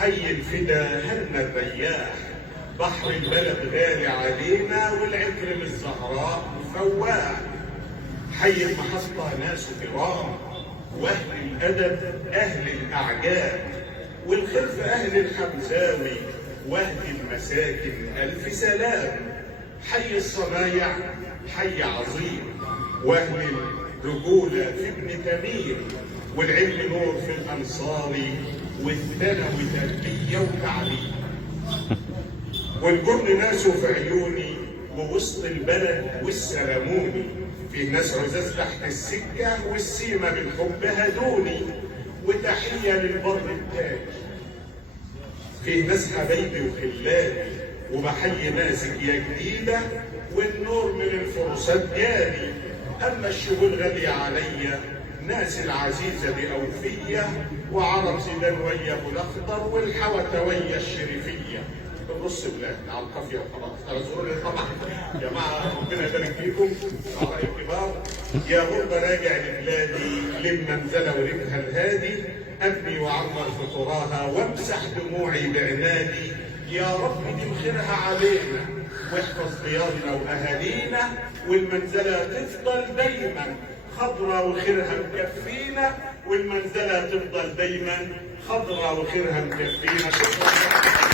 حي الفدا هنا الرياح، بحر البلد غالي علينا والعطر من الزهراء فواح. حي المحطة ناس كرام، واهل الادب اهل الاعجاب، والخلف اهل الحمزاوي واهل المساكن الف سلام. حي الصنايع حي عظيم، واهل الرجوله في ابن تميم، والعلم نور في الانصاري والثانوي تربيه وتعليم. والجن ناسه في عيوني ووسط البلد والسلموني، فيه ناس عزاز تحت السكه والسيمه بالحب هدوني. وتحيه للبر التاج، فيه ناس حبايبي وخلاني، وبحيي ناسك يا جديده والنور من الفرصات جالي. اما الشغل غالي عليا ناس العزيزه باوفيه، وعرب زيدان ويا ابو الاخضر والحوته ويا الشريفيه. الرص بلاد على القافيه وخلاص. اعذروني طبعا يا جماعه، ربنا يبارك فيكم اعضاء الكبار. يا غربه راجع لبلادي للمنزله وريفها الهادي، ابني وعمر في قراها وامسح دموعي بعنادي. يا رب دي خيرها علينا واحفظ ديارنا واهالينا، والمنزله تفضل دايما خضرة وخيرها مكفينا، والمنزله تفضل دايما خضرة وخيرها مكفينا. شكرا.